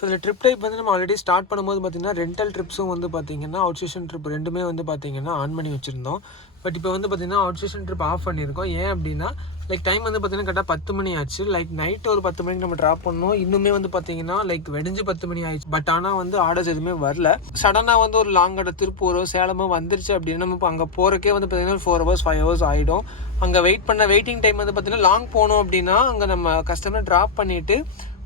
So இந்த trip type வந்து நம்ம ஆல்ரெடி ஸ்டார்ட் பண்ணும்போது பார்த்திங்கன்னா ரெண்டல் ட்ரிப்ஸும் வந்து பார்த்திங்கன்னா அவுட் ஸ்டேஷன் ட்ரிப் ரெண்டுமே வந்து பார்த்திங்கன்னா ஆன் பண்ணி வச்சுருந்தோம். பட் இப்போ வந்து பார்த்திங்கன்னா அவுட் ஸ்டேஷன் ட்ரிப் ஆஃப் பண்ணியிருக்கோம். ஏன் அப்படின்னா லைக் டைம் வந்து பார்த்திங்கன்னா கரெக்டாக 10 மணி ஆச்சு. லைக் நைட்டு ஒரு 10 மணிக்கு நம்ம ட்ராப் பண்ணோம். இன்னுமே வந்து பார்த்திங்கன்னா லைக் வெடிஞ்சு 10 மணி ஆயிடுச்சு. பட் ஆனால் வந்து ஆர்டர்ஸ் எதுவுமே வரல. சடனாக வந்து ஒரு லாங் ஆர்டர் திருப்பூரோ சேலமோ வந்துருச்சு அப்படின்னா நம்ம இப்போ அங்கே போகிறக்கே வந்து பார்த்திங்கன்னா 4 hours 5 hours ஆகிடும். அங்கே வெயிட்டிங் டைம் வந்து பார்த்திங்கன்னா லாங் போனோம் அப்படின்னா அங்கே நம்ம கஸ்டமர் ட்ராப் பண்ணிவிட்டு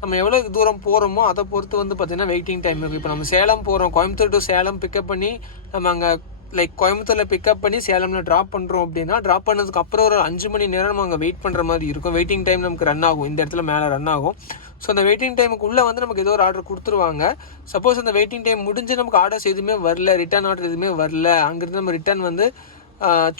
நம்ம எவ்வளோ தூரம் போகிறோமோ அதை பொறுத்து வந்து பார்த்திங்கன்னா வெயிட்டிங் டைம் இருக்குது. இப்போ நம்ம சேலம் போகிறோம், கோயம்புத்தூர் டு சேலம் பிக்கப் பண்ணி நம்ம அங்கே லைக் கோயம்புத்தூரில் பிக்கப் பண்ணி சேலமில் ட்ராப் பண்ணுறோம் அப்படின்னா ட்ராப் பண்ணதுக்கு அப்புறம் ஒரு 5 மணி நேரம் நம்ம அங்கே வெயிட் பண்ணுற மாதிரி இருக்கும். வெயிட்டிங் டைம் நமக்கு ரன் ஆகும், இந்த இடத்துல மேலே ரன் ஆகும். ஸோ அந்த வெயிட்டிங் டைமுக்குள்ளே வந்து நமக்கு ஏதோ ஒரு ஆர்டர் கொடுத்துருவாங்க. சப்போஸ் அந்த வெயிட்டிங் டைம் முடிஞ்சு நமக்கு ஆர்டர்ஸ் எதுவுமே வரல, ரிட்டர்ன் ஆர்டர் எதுவுமே வரல, அங்கேருந்து நம்ம ரிட்டர்ன் வந்து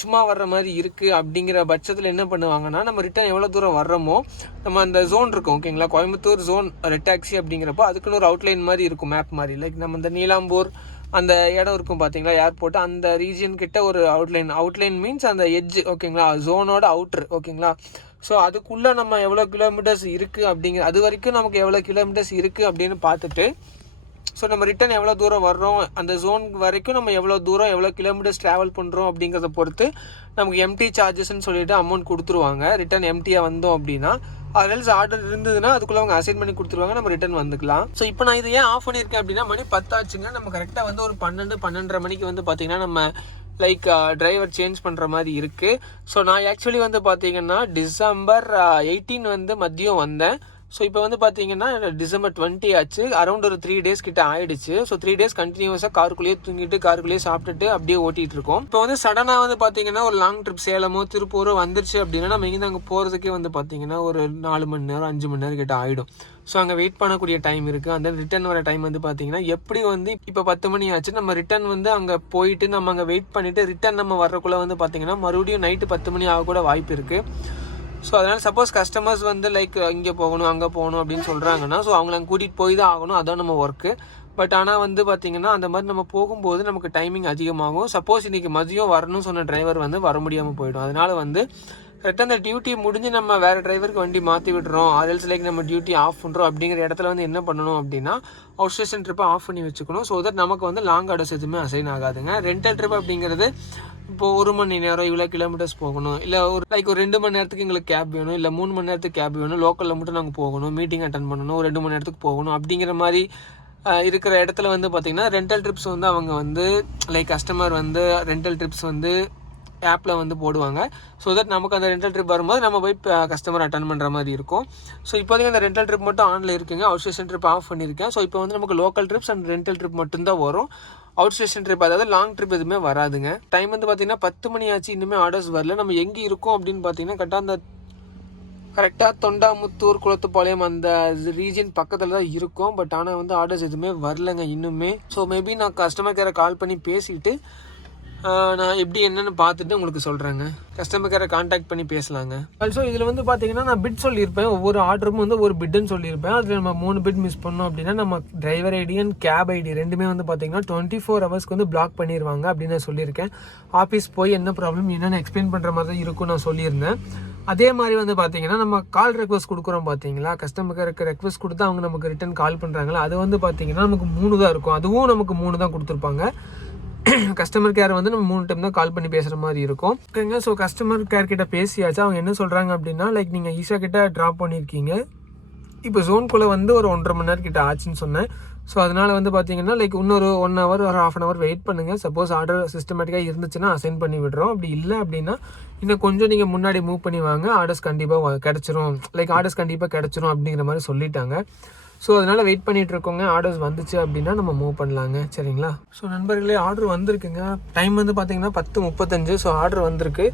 சும்மா வர்ற மாதிரி இருக்குது அப்படிங்கிற பட்சத்தில் என்ன பண்ணுவாங்கன்னா நம்ம ரிட்டர்ன் எவ்வளோ தூரம் வர்றோமோ நம்ம அந்த ஜோன் இருக்கும் ஓகேங்களா, கோயம்புத்தூர் ஜோன் ரெட் டாக்ஸி அப்படிங்கிறப்போ அதுக்குன்னு ஒரு அவுட்லைன் மாதிரி இருக்கும், மேப் மாதிரி. லைக் நம்ம இந்த நீலாம்பூர் அந்த இடம் இருக்கும் பார்த்தீங்களா ஏர்போர்ட், அந்த ரீஜியன் கிட்ட ஒரு அவுட்லைன் மீன்ஸ் அந்த எட்ஜ் ஓகேங்களா, ஜோனோட அவுட்ரு ஓகேங்களா. ஸோ அதுக்குள்ளே நம்ம எவ்வளோ கிலோமீட்டர்ஸ் இருக்குது அப்படிங்கிற அது வரைக்கும் நமக்கு எவ்வளோ கிலோமீட்டர்ஸ் இருக்குது அப்படின்னு பார்த்துட்டு ஸோ நம்ம ரிட்டன் எவ்வளோ தூரம் வர்றோம், அந்த ஜோன் வரைக்கும் நம்ம எவ்வளோ தூரம் எவ்வளோ கிலோமீட்டர்ஸ் ட்ராவல் பண்ணுறோம் அப்படிங்கிறத பொறுத்து நமக்கு எம்டி சார்ஜஸ்ன்னு சொல்லிட்டு அமௌண்ட் கொடுத்துருவாங்க. ரிட்டன் எம்டியாக வந்தோம் அப்படின்னா அதெல்ஸ் ஆர்டர் இருந்ததுன்னா அதுக்குள்ளே அவங்க அசைன் பண்ணி கொடுத்துருவாங்க, நம்ம ரிட்டன் வந்துக்கலாம். ஸோ இப்போ நான் இது ஏன் ஆஃப் பண்ணியிருக்கேன் அப்படின்னா மணி 10 ஆச்சுங்க. நம்ம கரெக்டாக வந்து ஒரு 12-12:30 மணிக்கு வந்து பார்த்திங்கன்னா நம்ம லைக் டிரைவர் சேஞ்ச் பண்ணுற மாதிரி இருக்குது. ஸோ நான் ஆக்சுவலி வந்து பார்த்திங்கன்னா December 18 வந்து மதியம் வந்தேன். ஸோ இப்போ வந்து பார்த்தீங்கன்னா December 20 ஆச்சு, அரௌண்ட் ஒரு 3 days கிட்ட ஆயிடுச்சு. ஸோ 3 days கண்டினியூஸாக காருக்குள்ளேயே தூங்கிட்டு காருக்குள்ளேயே சாப்பிட்டுட்டு அப்படியே ஓட்டிகிட்டு இருக்கோம். இப்போ வந்து சடனாக வந்து பார்த்தீங்கன்னா ஒரு லாங் ட்ரிப் சேலமோ திருப்பூரோ வந்துருச்சு அப்படின்னா நம்ம இங்கே அங்கே போகிறதுக்கே வந்து பார்த்தீங்கன்னா ஒரு 4 மணி நேரம் 5 மணி நேரம் கிட்ட ஆகிடும். ஸோ அங்கே வெயிட் பண்ணக்கூடிய டைம் இருக்குது. அந்த ரிட்டர்ன் வர டைம் வந்து பார்த்தீங்கன்னா எப்படி வந்து இப்போ 10 மணி ஆச்சு, நம்ம ரிட்டர்ன் வந்து அங்கே போயிட்டு நம்ம அங்கே வெயிட் பண்ணிவிட்டு ரிட்டர்ன் நம்ம வர்றக்குள்ளே வந்து பார்த்தீங்கன்னா மறுபடியும் நைட்டு 10 மணி ஆக கூட வாய்ப்பு இருக்குது. ஸோ அதனால் சப்போஸ் கஸ்டமர்ஸ் வந்து லைக் இங்கே போகணும் அங்கே போகணும் அப்படின்னு சொல்கிறாங்கன்னா ஸோ அவங்கள அங்கே கூட்டிகிட்டு போய் தான் ஆகணும், அதான் நம்ம ஒர்க்கு. பட் ஆனால் வந்து பார்த்திங்கன்னா அந்த மாதிரி நம்ம போகும்போது நமக்கு டைமிங் அதிகமாகும். சப்போஸ் இன்றைக்கி மதியம் வரணும்னு சொன்ன டிரைவர் வந்து வர முடியாமல் போயிடும். அதனால் வந்து கரெக்டாக அந்த டியூட்டி முடிஞ்சு நம்ம வேறு டிரைவருக்கு வண்டி மாற்றி விடுறோம், அதெல்ஸ் லைக் நம்ம டியூட்டி ஆஃப் பண்ணுறோம் அப்படிங்கிற இடத்துல வந்து என்ன பண்ணணும் அப்படின்னா அவுட் ஸ்டேஷன் ட்ரிப்பை ஆஃப் பண்ணி வச்சுக்கணும். ஸோ தட் நமக்கு வந்து லாங் ஆர்டர்ஸ் எதுவுமே அசைன் ஆகாதுங்க. ரெண்டல் ட்ரிப் அப்படிங்கிறது இப்போது 1 மணி நேரம் இவ்வளோ கிலோமீட்டர்ஸ் போகணும், இல்லை ஒரு 2 மணி நேரத்துக்கு எங்களுக்கு கேப் வேணும், இல்லை 3 மணி நேரத்துக்கு கேப் வேணும், லோக்கலில் மட்டும் நாங்கள் போகணும், மீட்டிங் அட்டன் பண்ணணும், ஒரு 2 மணி நேரத்துக்கு போகணும் அப்படிங்கிற மாதிரி இருக்கிற இடத்துல வந்து பார்த்திங்கன்னா ரெண்டல் ட்ரிப்ஸ் வந்து அவங்க வந்து லைக் கஸ்டமர் வந்து ரெண்டல் ட்ரிப்ஸ் வந்து ஆப்பில் வந்து போடுவாங்க. ஸோ தட் நமக்கு அந்த ரெண்டல் ட்ரிப் வரும்போது நம்ம போய் கஸ்டமர் அட்டன் பண்ணுற மாதிரி இருக்கும். ஸோ இப்போதைக்கு அந்த ரெண்டல் ட்ரிப் மட்டும் ஆனில் இருக்குங்க, அவுட் ஸ்டேஷன் ட்ரிப் ஆஃப் பண்ணியிருக்கேன். ஸோ இப்போ வந்து நமக்கு local trips and rental trip மட்டும்தான் வரும், அவுட் ஸ்டேஷன் ட்ரிப் அதாவது லாங் ட்ரிப் எதுவுமே வராதுங்க. டைம் வந்து பார்த்திங்கன்னா 10 மணி ஆச்சு, இன்னுமே ஆர்டர்ஸ் வரல. நம்ம எங்கே இருக்கோம் அப்படின்னு பார்த்தீங்கன்னா கரெக்டாக தொண்டாமுத்தூர் குளத்துப்பாளையம் அந்த ரீஜன் பக்கத்தில் தான் இருக்கும். பட் ஆனால் வந்து ஆர்டர்ஸ் எதுவுமே வரலைங்க இன்னுமே. ஸோ மேபி நான் கஸ்டமர் கேரை கால் பண்ணி பேசிவிட்டு நான் எப்படி என்னென்னு பார்த்துட்டு உங்களுக்கு சொல்கிறேங்க. கஸ்டமர் கேரை கான்டாக்ட் பண்ணி பேசலாங்க. ஆல்சோ இதில் வந்து பார்த்தீங்கன்னா நான் பிட் சொல்லியிருப்பேன், ஒவ்வொரு ஆர்டரும் வந்து ஒரு பிட்டுன்னு சொல்லியிருப்பேன். அதில் நம்ம 3 பிட் மிஸ் பண்ணோம் அப்படின்னா நம்ம driver ID and cab ID ரெண்டுமே வந்து பார்த்தீங்கன்னா 24 ஹவர்ஸ்க்கு வந்து பிளாக் பண்ணிடுவாங்க அப்படின்னு நான் சொல்லியிருக்கேன். ஆஃபீஸ் போய் என்ன ப்ராப்ளம் என்னென்னு எக்ஸ்பிளைன் பண்ணுற மாதிரி தான் இருக்கும் நான் சொல்லியிருந்தேன். அதே மாதிரி வந்து பார்த்தீங்கன்னா நம்ம கால் ரெக்வஸ்ட் கொடுக்குறோம் பார்த்தீங்களா, கஸ்டமர் கேருக்கு ரெக்வஸ்ட் கொடுத்து அவங்க நமக்கு ரிட்டன் கால் பண்ணுறாங்களா, அது வந்து பார்த்தீங்கன்னா நமக்கு 3 தான் இருக்கும். அதுவும் நமக்கு 3 தான் கொடுத்துருப்பாங்க. கஸ்டமர் கேர் வந்து நம்ம 3 டைம் தான் கால் பண்ணி பேசுகிற மாதிரி இருக்கும் ஓகேங்க. ஸோ கஸ்டமர் கேர் கிட்ட பேசியாச்சு. அவங்க என்ன சொல்கிறாங்க அப்படின்னா லைக் நீங்கள் ஈஸியாக கிட்ட ட்ராப் பண்ணியிருக்கீங்க, இப்போ ஜோனுக்குள்ளே வந்து ஒரு 1.5 மணி நேரம் கிட்ட ஆச்சுன்னு சொன்னேன். ஸோ அதனால் வந்து பார்த்தீங்கன்னா லைக் இன்னொரு 1 hour ஒரு 1/2 hour வெயிட் பண்ணுங்கள். சப்போஸ் ஆர்டர் சிஸ்டமேட்டிக்காக இருந்துச்சுன்னா அசைன் பண்ணி விடுறோம், அப்படி இல்லை அப்படின்னா இன்னும் கொஞ்சம் நீங்கள் முன்னாடி மூவ் பண்ணி வாங்க, ஆர்டர்ஸ் கண்டிப்பாக கிடச்சிரும், லைக் ஆர்டர்ஸ் கண்டிப்பாக கிடச்சிரும் அப்படிங்கிற மாதிரி சொல்லிட்டாங்க. ஸோ அதனால் வெயிட் பண்ணிகிட்டு இருக்கோங்க. ஆர்டர்ஸ் வந்துச்சு அப்படின்னா நம்ம மூவ் பண்ணலாங்க, சரிங்களா. ஸோ நண்பர்களே ஆர்டர் வந்திருக்குங்க. டைம் வந்து பார்த்தீங்கன்னா 10:35. ஸோ ஆர்டர் வந்திருக்கு.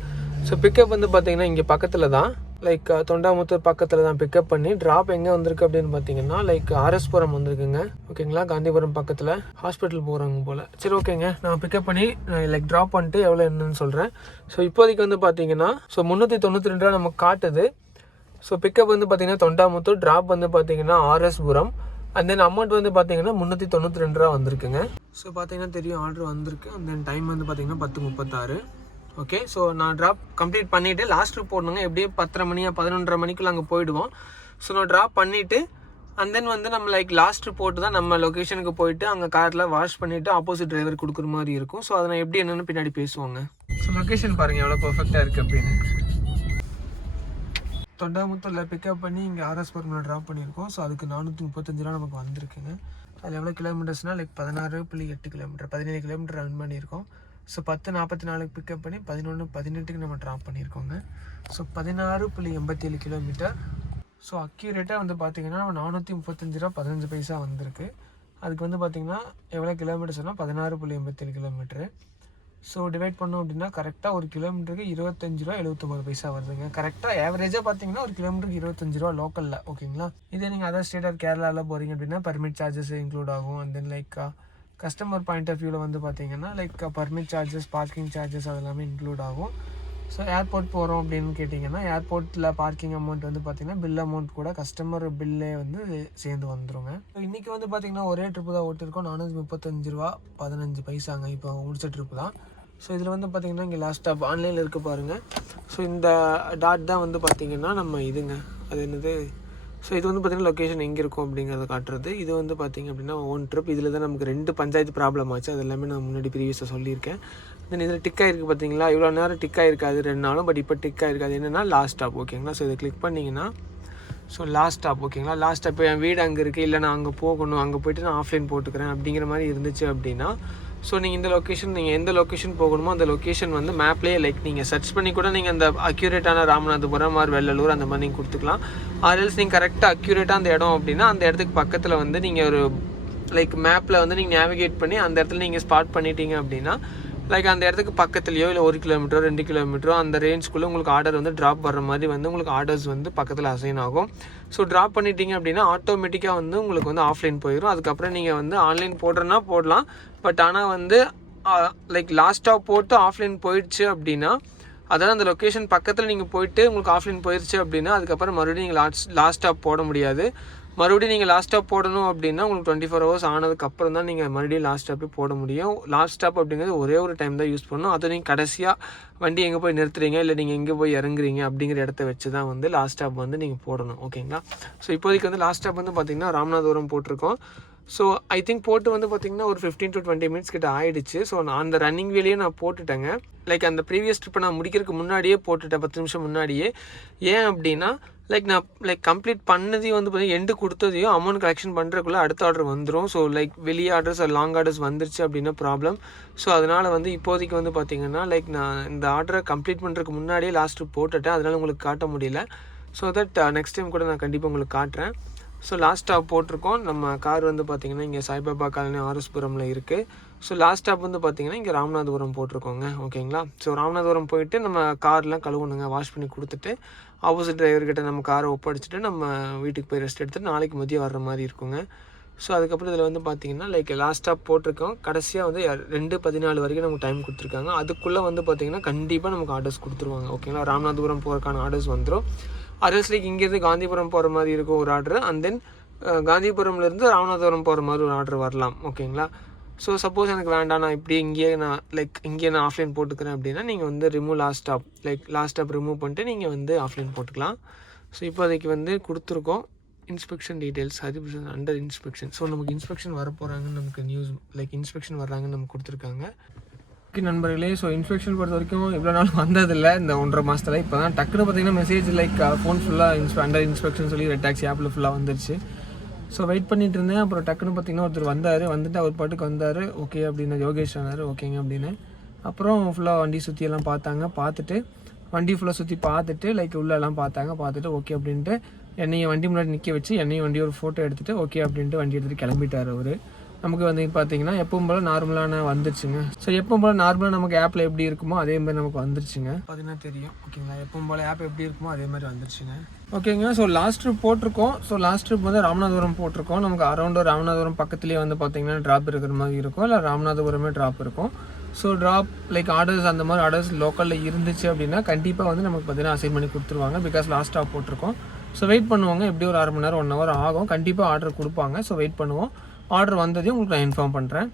ஸோ பிக்கப் வந்து பார்த்தீங்கன்னா இங்கே பக்கத்தில் தான், லைக் தொண்டாமுத்தூர் பக்கத்தில் தான் பிக்கப் பண்ணி ட்ராப் எங்கே வந்திருக்கு அப்படின்னு பார்த்தீங்கன்னா லைக் RS-புரம் வந்திருக்குங்க ஓகேங்களா. காந்திபுரம் பக்கத்தில் ஹாஸ்பிட்டல் போகிறாங்க போல். சரி ஓகேங்க, நான் பிக்கப் பண்ணி லைக் ட்ராப் பண்ணிட்டு எவ்வளோ என்னன்னு சொல்கிறேன். ஸோ இப்போதைக்கு வந்து பார்த்தீங்கன்னா 392 ரூபா நமக்கு காட்டுது. ஸோ பிக்கப் வந்து பார்த்தீங்கன்னா தொண்டாமுத்தூர், ட்ராப் வந்து பார்த்தீங்கன்னா RS-புரம், அண்ட் தென் அமௌண்ட் வந்து பார்த்தீங்கன்னா 392 ரூபா வந்திருக்குங்க. ஸோ பார்த்தீங்கன்னா தெரியும் ஆர்டர் வந்திருக்கு. அண்ட் தென் டைம் வந்து பார்த்தீங்கன்னா 10:36. ஓகே, ஸோ நான் ட்ராப் கம்ப்ளீட் பண்ணிவிட்டு லாஸ்ட் ட்ரிப் போடணுங்க. எப்படியே 10:30 மணி 11:30 மணிக்குள்ள அங்கே போயிடுவோம். ஸோ நான் ட்ராப் பண்ணிவிட்டு அண்ட் தென் வந்து நம்ம லைக் லாஸ்ட் போட்டு தான் நம்ம லொக்கேஷனுக்கு போயிட்டு அங்கே காரில் வாஷ் பண்ணிவிட்டு ஆப்போசிட் டிரைவர் கொடுக்குற மாதிரி இருக்கும். ஸோ அதை நான் எப்படி என்னென்னு பின்னாடி பேசுவாங்க. ஸோ லொக்கேஷன் பாருங்கள் எவ்வளோ பர்ஃபெக்டாக இருக்குது அப்படின்னு. தொண்டாமுத்தூரில் பிக்கப் பண்ணி இங்கே ஆர்எஸ் பர்மில் ட்ராப் பண்ணியிருக்கோம். ஸோ அதுக்கு 435 ரூபா நமக்கு வந்திருக்குங்க. அதில் எவ்வளோ கிலோமீட்டர்ஸ்னால் லைக் 16.8 கிலோமீட்டர், 17 கிலோமீட்டர் ரன் பண்ணியிருக்கோம். ஸோ 10:44 பிக்கப் பண்ணி 11:18 நம்ம ட்ராப் பண்ணியிருக்கோங்க. So 16.87 kilometre. ஸோ அக்யூரேட்டாக வந்து பார்த்திங்கன்னா 435 ரூபா 15 பைசா வந்திருக்கு. அதுக்கு வந்து பார்த்திங்கன்னா எவ்வளோ கிலோமீட்டர்ஸ்னால் 16.87 கிலோமீட்டரு. ஸோ டிவைட் பண்ணோம் அப்படின்னா கரெக்டாக ஒரு கிலோமீட்டருக்கு 25 ரூபா 79 பைசா வருதுங்க. கரெக்டாக ஆவரேஜாக பார்த்தீங்கன்னா ஒரு கிலோமீட்டருக்கு 25 ரூபா லோக்கலில். ஓகேங்களா. இதே நீங்கள் அதர் ஸ்டேட் ஆர் கேரளாவில் போகிறீங்க அப்படின்னா பர்மிட் சார்ஜஸ் இன்க்ளூட் ஆகும். And then like customer point of வியூவில் வந்து பார்த்தீங்கன்னா like permit charges, parking charges அதெல்லாமே இன்க்ளூட் ஆகும். ஸோ ஏர்போர்ட் போகிறோம் அப்படின்னு கேட்டிங்கன்னா ஏர்போர்ட்டில் பார்க்கிங் அமௌண்ட் வந்து பார்த்திங்கன்னா பில் அமௌண்ட் கூட கஸ்டமர் பில்லே வந்து சேர்ந்து வந்துடுங்க. ஸோ இன்றைக்கி வந்து பார்த்திங்கன்னா ஒரே ட்ரிப்பு தான் ஓட்டிருக்கோம். 435 ரூபா 15 பைசாங்க இப்போ முடிச்ச ட்ரிப்பு தான். ஸோ இதில் வந்து பார்த்திங்கன்னா இங்கே லாஸ்ட்டாக ஆன்லைனில் இருக்க பாருங்கள். ஸோ இந்த டாட் தான் வந்து பார்த்திங்கன்னா நம்ம இதுங்க அது என்னது. ஸோ இது வந்து பார்த்திங்கன்னா லொக்கேஷன் எங்கே இருக்கும் அப்படிங்கிறத காட்டுறது. இது வந்து பார்த்திங்க அப்படின்னா ஓன் ட்ரிப். இதில் தான் நமக்கு 2 பஞ்சாயத்து ப்ராப்ளம் ஆச்சு. அது எல்லாமே நான் முன்னாடி ப்ரீவியஸாக சொல்லியிருக்கேன். தென் இதில் டிக் ஆகிருக்கு பார்த்தீங்களா. இவ்வளோ நேரம் டிக் ஆகிருக்காது 2 நாளும். பட் இப்போ டிக் ஆகிருக்காது. என்னென்னா லாஸ்ட் ஸ்டாப். ஓகேங்களா. ஸோ இதை கிளிக் பண்ணிங்கன்னா ஸோ லாஸ்ட் ஸ்டாப். ஓகேங்களா. லாஸ்ட் ஸ்டாப் என் வீடு அங்கே இருக்குது, இல்லை நான் அங்கே போகணும், அங்கே போய்ட்டு நான் ஆஃப்லைன் போட்டுக்கிறேன் அப்படிங்கிற மாதிரி இருந்துச்சு அப்படின்னா ஸோ நீங்கள் இந்த லொக்கேஷன், நீங்கள் எந்த லொக்கேஷன் போகணுமோ அந்த லொக்கேஷன் வந்து மேப்லேயே லைக் நீங்கள் சர்ச் பண்ணி கூட நீங்கள் அந்த அக்யூரேட்டான ராமநாதபுரம் ஆர் வெள்ளலூர் அந்த மாதிரி நீங்கள் கொடுத்துக்கலாம். ஆர்எல்ஸ் நீங்கள் கரெக்டாக அக்யூரேட்டாக அந்த இடம் அப்படின்னா அந்த இடத்துக்கு பக்கத்தில் வந்து நீங்கள் ஒரு லைக் மேப்பில் வந்து நீங்கள் நேவிகேட் பண்ணி அந்த இடத்துல நீங்கள் ஸ்பாட் பண்ணிட்டீங்க அப்படின்னா லைக் அந்த இடத்துக்கு பக்கத்துலையோ இல்லை 1 கிலோமீட்டரோ 2 கிலோமீட்டரோ அந்த ரேஞ்சுக்குள்ளே உங்களுக்கு ஆர்டர் வந்து ட்ராப் வர்ற மாதிரி வந்து உங்களுக்கு ஆர்டர்ஸ் வந்து பக்கத்தில் அசைன் ஆகும். ஸோ ட்ராப் பண்ணிட்டீங்க அப்படின்னா ஆட்டோமேட்டிக்காக வந்து உங்களுக்கு வந்து ஆஃப்லைன் போயிடும். அதுக்கப்புறம் நீங்கள் வந்து ஆன்லைன் போடுறேன்னா போடலாம். பட் ஆனால் வந்து லைக் லாஸ்ட்டாக போட்டு ஆஃப்லைன் போயிடுச்சு அப்படின்னா, அதாவது அந்த லொக்கேஷன் பக்கத்தில் நீங்கள் போயிட்டு உங்களுக்கு ஆஃப்லைன் போயிடுச்சு அப்படின்னா அதுக்கப்புறம் மறுபடியும் நீங்கள் லாஸ்ட்டாக போட முடியாது. மறுபடியும் நீங்கள் லாஸ்ட் ஸ்டாப் போடணும் அப்படின்னா உங்களுக்கு 24 ஹவர்ஸ் ஆனதுக்கப்புறம் தான் நீங்கள் மறுபடியும் லாஸ்ட் ஸ்டாப்பே போட முடியும். லாஸ்ட் ஸ்டாப் அப்படிங்கிறது ஒரே ஒரு டைம் தான் யூஸ் பண்ணணும். அது நீங்கள் கடைசியாக வண்டி எங்கே போய் நிறுத்துறீங்க இல்லை நீங்கள் எங்கே போய் இறங்குறீங்க அப்படிங்கிற இடத்த வச்சு தான் வந்து லாஸ்ட் ஸ்டாப் வந்து நீங்கள் போடணும். ஓகேங்களா. ஸோ இப்போதைக்கு வந்து லாஸ்ட் ஸ்டாப் வந்து பார்த்திங்கன்னா ராமநாதபுரம் போட்டிருக்கோம். ஸோ ஐ திங்க் போட்டு வந்து பார்த்திங்கன்னா ஒரு 15 to 20 மினிட்ஸ் கிட்ட ஆகிடுச்சு. ஸோ நான் அந்த ரன்னிங் வேலையே நான் போட்டுட்டேங்க. லைக் அந்த ப்ரீவியஸ் ட்ரிப்பை நான் முடிக்கிறதுக்கு முன்னாடியே போட்டுட்டேன், 10 நிமிஷம் முன்னாடியே. ஏன் அப்படின்னா நான் கம்ப்ளீட் பண்ணதையும் வந்து பார்த்தீங்கன்னா எண்டு கொடுத்ததையும் அமௌண்ட் கலெக்ஷன் பண்ணுறதுக்குள்ளே அடுத்த ஆர்டர் வந்துடும். ஸோ வெளியே ஆர்டர்ஸ் லாங் ஆர்டர்ஸ் வந்துருச்சு அப்படின்னா ப்ராப்ளம். ஸோ அதனால் வந்து இப்போதைக்கு வந்து பார்த்திங்கன்னா நான் இந்த ஆர்டரை கம்ப்ளீட் பண்ணுறதுக்கு முன்னாடியே லாஸ்ட்டு போட்டுட்டேன். அதனால் உங்களுக்கு காட்ட முடியல. ஸோ தட் நெக்ஸ்ட் டைம் கூட நான் கண்டிப்பாக உங்களுக்கு காட்டுறேன். ஸோ லாஸ்ட் ஸ்டாப் போட்டிருக்கோம். நம்ம கார் வந்து பார்த்திங்கன்னா இங்கே சாய்பாபா காலனி ஆர்எஸ்புரமில் இருக்குது. ஸோ லாஸ்ட் ஸ்டாப் வந்து பார்த்திங்கன்னா இங்கே ராமநாதபுரம் போட்டிருக்கோங்க. ஓகேங்களா. ஸோ ராமநாதபுரம் போயிட்டு நம்ம கார்லாம் கழுவணுங்க, வாஷ் பண்ணி கொடுத்துட்டு ஆப்போசிட் டிரைவர்கிட்ட நம்ம காரை ஒப்படைச்சிட்டு நம்ம வீட்டுக்கு போய் ரெஸ்ட் எடுத்துகிட்டு நாளைக்கு மதியம் வர்ற மாதிரி இருக்குங்க. ஸோ அதுக்கப்புறம் இதில் வந்து பார்த்திங்கன்னா லாஸ்ட் ஸ்டாப் போட்டிருக்கோம். கடைசியாக வந்து 2:14 வரைக்கும் நமக்கு டைம் கொடுத்துருக்காங்க. அதுக்குள்ளே வந்து பார்த்திங்கன்னா கண்டிப்பாக நமக்கு ஆர்டர்ஸ் கொடுத்துருவாங்க. ஓகேங்களா. ராமநாதபுரம் போகிறதுக்கான ஆர்டர்ஸ் வந்துடும். அதர்ஸ் இங்கேருந்து காந்திபுரம் போகிற மாதிரி இருக்கும் ஒரு ஆர்டர். அண்ட் தென் காந்திபுரம்லேருந்து ராமநாதபுரம் போகிற மாதிரி ஒரு ஆர்டர் வரலாம். ஓகேங்களா. ஸோ சப்போஸ் எனக்கு வேண்டாம், நான் இப்படி இங்கேயே நான் ஆஃப்லைன் போட்டுக்கிறேன் அப்படின்னா நீங்கள் வந்து ரிமூவ் லாஸ்ட் ஸ்டாப் ரிமூவ் பண்ணிட்டு நீங்கள் வந்து ஆஃப்லைன் போட்டுக்கலாம். ஸோ இப்போதைக்கு வந்து கொடுத்துருக்கோம். Inspection details 100% under inspection. So நமக்கு இன்ஸ்பெக்ஷன் வர போகிறாங்கன்னு நமக்கு நியூஸ் இன்ஸ்பெக்ஷன் வர்றாங்கன்னு நமக்கு கொடுத்துருக்காங்க. ஓகே நண்பர்களே. ஸோ இன்ஸ்பெக்ஷன் பொறுத்த வரைக்கும் இவ்வளோ நாள் வந்ததில்லை இந்த 1.5 மாதத்தில். இப்போ தான் டக்குன்னு பார்த்திங்கன்னா மெசேஜ் ஃபோன் ஃபுல்லாக அண்டர் இன்ஸ்பெக்ஷன் சொல்லி ரெட் டாக்ஸி ஆப்பில் ஃபுல்லாக வந்துருச்சு. ஸோ வெயிட் பண்ணிட்டு இருந்தேன். அப்புறம் டக்குன்னு பார்த்திங்கன்னா ஒருத்தர் வந்துட்டு அவர் பாட்டுக்கு வந்தார். ஓகே அப்படின்னு யோகேஷ் சொன்னார். ஓகேங்க அப்படின்னு. அப்புறம் ஃபுல்லாக வண்டி சுற்றியெல்லாம் பார்த்துட்டு வண்டி ஃபுல்லாக சுற்றி பார்த்துட்டு உள்ளெல்லாம் பார்த்துட்டு ஓகே அப்படின்ட்டு என்னையும் வண்டி முன்னாடி நிற்க வச்சு வண்டி ஒரு ஃபோட்டோ எடுத்துகிட்டு ஓகே அப்படின்ட்டு வண்டி எடுத்துகிட்டு கிளம்பிட்டார் அவர். நமக்கு வந்து பார்த்திங்கன்னா எப்பவும் போல் நார்மலான வந்துருச்சுங்க. ஸோ எப்பவும் போல் நார்மலாக நமக்கு ஆப்பில் எப்படி இருக்குமோ அதே மாதிரி நமக்கு வந்துருச்சுங்க. பார்த்தீங்கன்னா தெரியும். ஓகேங்களா. எப்பவும் போல் ஆப் எப்படி இருக்குமோ அதே மாதிரி வந்துருச்சுங்க. ஓகேங்க. ஸோ லாஸ்ட் ட்ரிப் போட்டிருக்கோம். ஸோ லாஸ்ட் ட்ரிப் வந்து ராமநாதபுரம் போட்டிருக்கோம். நமக்கு அரௌண்டு ராமநாதபுரம் பக்கத்துலேயே வந்து பார்த்திங்கன்னா ட்ராப் இருக்கிற மாதிரி இருக்கும், இல்லை ராமநாதபுரமே ட்ராப் இருக்கும். ஸோ ட்ராப் ஆர்டர்ஸ் அந்த மாதிரி ஆர்டர்ஸ் லோக்கலில் இருந்துச்சு அப்படின்னா கண்டிப்பாக வந்து நமக்கு பார்த்திங்கன்னா அசைன் பண்ணி கொடுத்துருவாங்க. பிகாஸ் லாஸ்ட் ஸ்டாப் போட்டிருக்கோம். ஸோ வெயிட் பண்ணுவாங்க. எப்படி ஒரு 1/2 மணி நேரம் 1 ஹவர் ஆகும். கண்டிப்பாக ஆர்டர் கொடுப்பாங்க. ஸோ வெயிட் பண்ணுவோம். ஆர்டர் வந்ததையும் உங்களுக்கு நான் இன்ஃபார்ம் பண்ணுறேன்.